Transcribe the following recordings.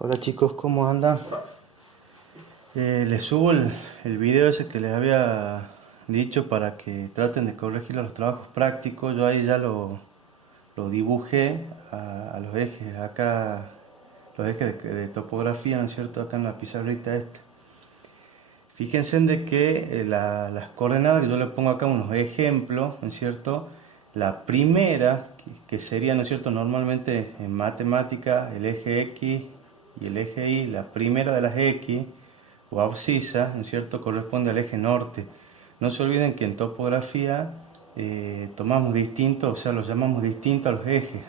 Hola chicos, ¿cómo andan? Les subo el video ese que les había dicho para que traten de corregir los trabajos prácticos. Yo ahí ya lo dibujé a los ejes, acá los ejes de topografía, ¿no es cierto? Acá en la pizarrita esta. Fíjense en de que las coordenadas que yo le pongo acá unos ejemplos, ¿no es cierto? La primera, que sería, ¿no es cierto? Normalmente en matemática el eje X y el eje Y, la primera de las X o abscisa, ¿no es cierto?, corresponde al eje norte. No se olviden que en topografía tomamos distinto, o sea, los llamamos distinto a los ejes.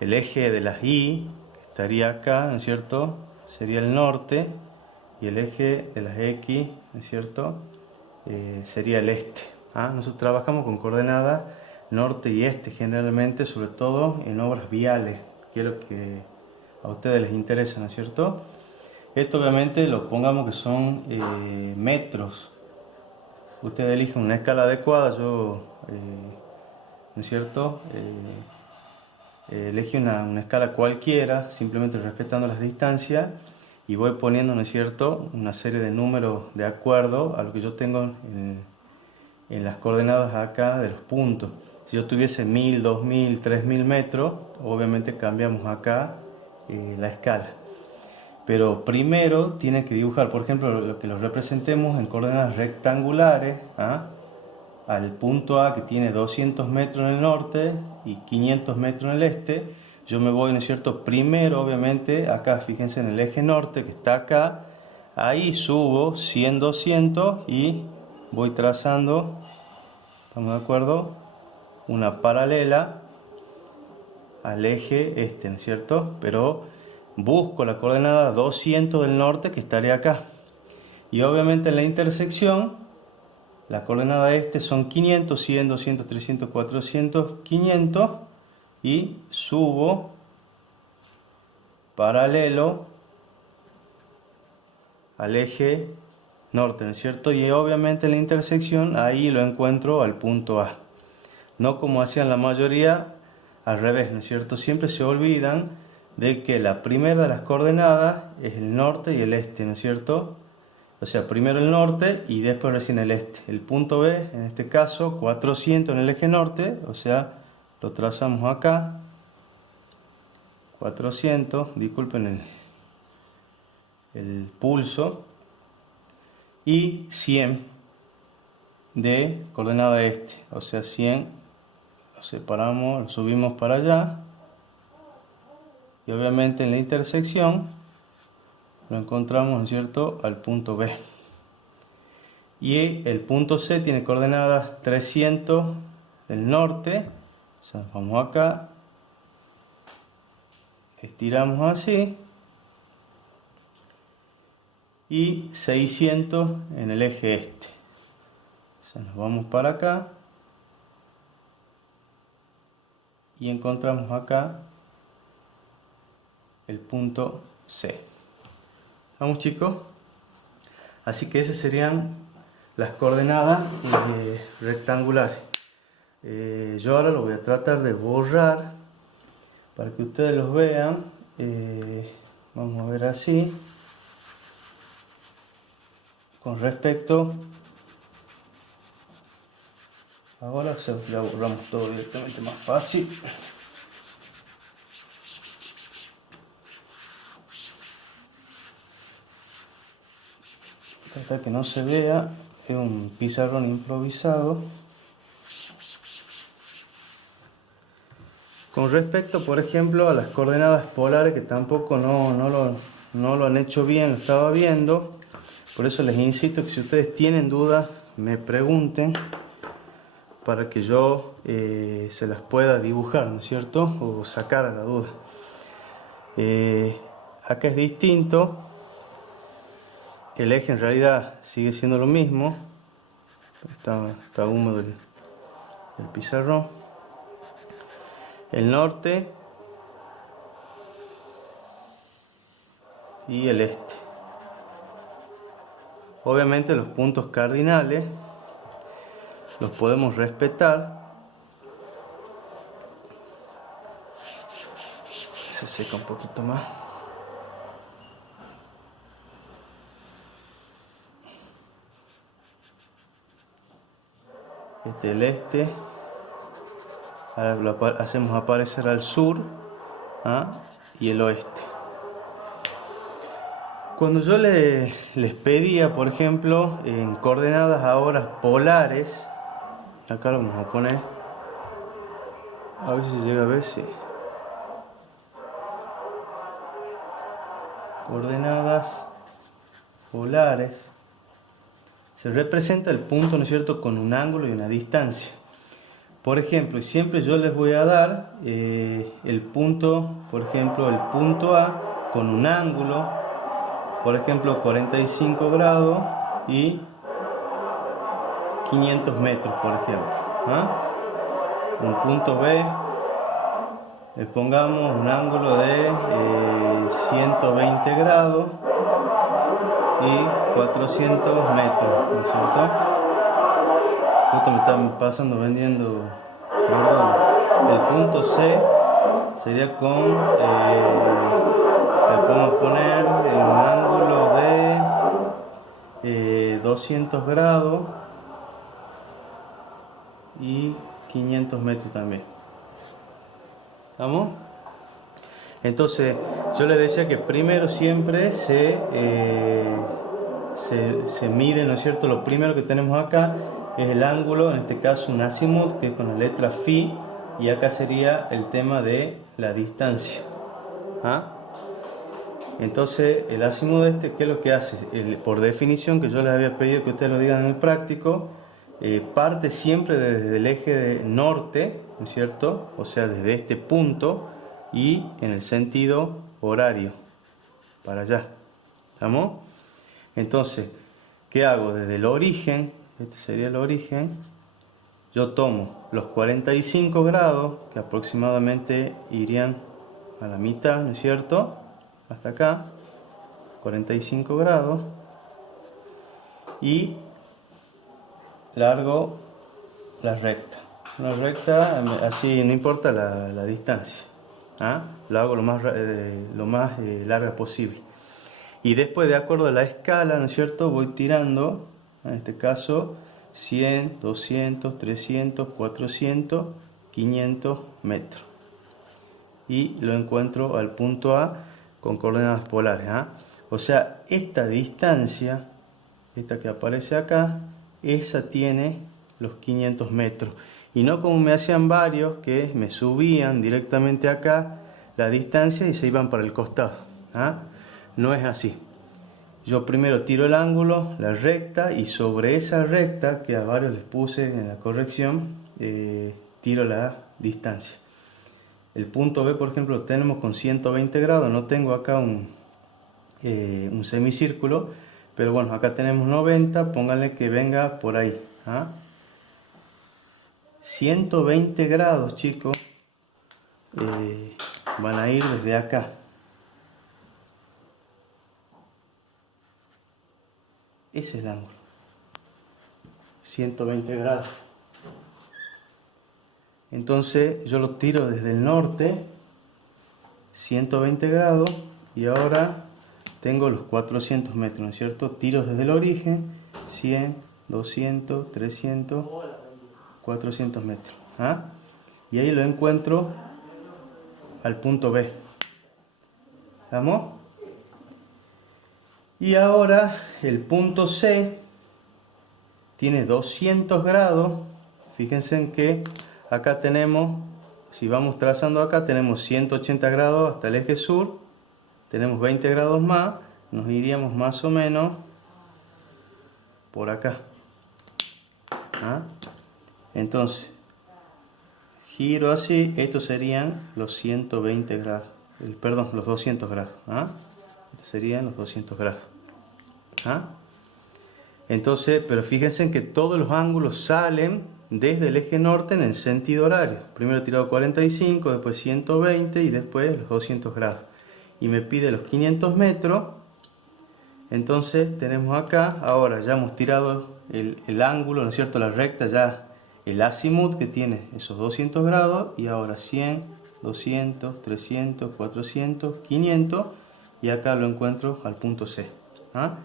El eje de las Y, que estaría acá, ¿no es cierto?, sería el norte, y el eje de las X, ¿no es cierto?, sería el este. Nosotros trabajamos con coordenadas norte y este generalmente, sobre todo en obras viales, que es lo que a ustedes les interesa, ¿no es cierto? Esto obviamente lo pongamos que son metros. Ustedes eligen una escala adecuada, yo, ¿no es cierto?, elegí una escala cualquiera, simplemente respetando las distancias, y voy poniendo, ¿no es cierto?, una serie de números de acuerdo a lo que yo tengo en las coordenadas acá de los puntos. Si yo tuviese 1000, 2000, 3000 metros, obviamente cambiamos acá la escala. Pero primero tiene que dibujar, por ejemplo, lo que los representemos en coordenadas rectangulares, al punto A, que tiene 200 metros en el norte y 500 metros en el este. Yo me voy, ¿no es cierto?, primero, obviamente, acá, fíjense en el eje norte que está acá, ahí subo 100, 200 y voy trazando, ¿estamos de acuerdo?, una paralela al eje este, ¿no es cierto?, pero busco la coordenada 200 del norte, que estaría acá, y obviamente en la intersección la coordenada este son 500, 100, 200, 300, 400, 500, y subo paralelo al eje norte, ¿no es cierto?, y obviamente en la intersección ahí lo encuentro al punto A. No como hacían la mayoría, al revés, ¿no es cierto? Siempre se olvidan de que la primera de las coordenadas es el norte y el este, ¿no es cierto? O sea, primero el norte y después recién el este. El punto B, en este caso, 400 en el eje norte, o sea, lo trazamos acá. 400, disculpen el pulso. Y 100 de coordenada este, o sea, 100, lo separamos, lo subimos para allá. Y obviamente en la intersección lo encontramos, ¿no es cierto?, al punto B. Y el punto C tiene coordenadas 300 del norte, o sea, vamos acá, estiramos así, y 600 en el eje este. O sea, nos vamos para acá y encontramos acá el punto C. Vamos, chicos. Así que esas serían las coordenadas rectangulares. Yo ahora lo voy a tratar de borrar para que ustedes los vean. Vamos a ver así. Con respecto, ahora ya borramos todo directamente, más fácil. Trata que no se vea, es un pizarrón improvisado. Con respecto, por ejemplo, a las coordenadas polares, que tampoco no lo han hecho bien, lo estaba viendo. Por eso les insisto que si ustedes tienen dudas, me pregunten para que yo se las pueda dibujar, ¿no es cierto?, o sacar a la duda. Acá es distinto. El eje en realidad sigue siendo lo mismo. Está húmedo el pizarrón. El norte y el este. Obviamente los puntos cardinales los podemos respetar. Se seca un poquito más. este es el este. Ahora lo hacemos aparecer al sur, ¿ah? Y el oeste. Cuando yo les pedía, por ejemplo, en coordenadas ahora polares, acá lo vamos a poner, a ver si llega a ver si. Coordenadas polares, se representa el punto, ¿no es cierto?, con un ángulo y una distancia. Por ejemplo, siempre yo les voy a dar el punto, por ejemplo, el punto A con un ángulo, por ejemplo, 45 grados y 500 metros, por ejemplo. ¿Ah? Un punto B, le pongamos un ángulo de 120 grados y 400 metros, ¿no es cierto? Justo me están pasando vendiendo verdura. El punto C sería con, le podemos poner un ángulo de 200 grados y 500 metros también. ¿Estamos? Entonces, yo les decía que primero siempre se mide, ¿no es cierto? Lo primero que tenemos acá es el ángulo, en este caso un azimut, que es con la letra phi, y acá sería el tema de la distancia. ¿Ah? Entonces, el azimut este, ¿qué es lo que hace? Por definición, que yo les había pedido que ustedes lo digan en el práctico, parte siempre desde el eje de norte, ¿no es cierto? O sea, desde este punto y en el sentido horario, para allá. ¿Estamos? Entonces, ¿qué hago? Desde el origen, este sería el origen, yo tomo los 45 grados, que aproximadamente irían a la mitad, ¿no es cierto? Hasta acá, 45 grados, y largo la recta. Una recta, así no importa la distancia. ¿Ah? Lo hago lo más larga posible. Y después, de acuerdo a la escala, ¿no es cierto?, voy tirando, en este caso, 100, 200, 300, 400, 500 metros. Y lo encuentro al punto A con coordenadas polares. ¿Ah? O sea, esta distancia, esta que aparece acá, esa tiene los 500 metros. Y no como me hacían varios, que me subían directamente acá la distancia y se iban para el costado. ¿Ah? No es así. Yo primero tiro el ángulo, la recta, y sobre esa recta, que a varios les puse en la corrección, tiro la distancia. El punto B, por ejemplo, lo tenemos con 120 grados. No tengo acá un semicírculo, pero bueno, acá tenemos 90, pónganle que venga por ahí. ¿Ah? 120 grados, chicos, van a ir desde acá. Ese es el ángulo. 120 grados. Entonces yo lo tiro desde el norte, 120 grados, y ahora tengo los 400 metros, ¿no es cierto? Tiro desde el origen, 100, 200, 300, 400 metros. ¿Ah? Y ahí lo encuentro al punto B. ¿Estamos? Y ahora el punto C tiene 200 grados. Fíjense en que acá tenemos, si vamos trazando acá, tenemos 180 grados hasta el eje sur. Tenemos 20 grados más. Nos iríamos más o menos por acá. ¿Ah? Entonces, giro así. Estos serían los 120 grados. Perdón, los 200 grados. ¿Ah? Estos serían los 200 grados. ¿Ah? Entonces, pero fíjense en que todos los ángulos salen desde el eje norte en el sentido horario. Primero he tirado 45, después 120 y después los 200 grados. Y me pide los 500 metros. Entonces tenemos acá, ahora ya hemos tirado el ángulo, ¿no es cierto?, la recta, ya el azimut que tiene esos 200 grados, y ahora 100, 200, 300, 400, 500, y acá lo encuentro al punto C. ¿Ah?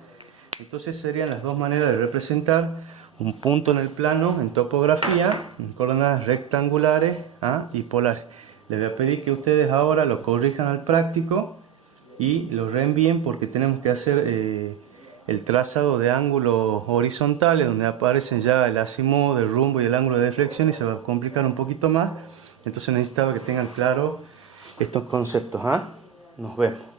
Entonces serían las dos maneras de representar un punto en el plano, en topografía, en coordenadas rectangulares y polares. Les voy a pedir que ustedes ahora lo corrijan al práctico y lo reenvíen porque tenemos que hacer el trazado de ángulos horizontales donde aparecen ya el azimuth, el rumbo y el ángulo de deflexión, y se va a complicar un poquito más. Entonces necesitaba que tengan claro estos conceptos. Nos vemos.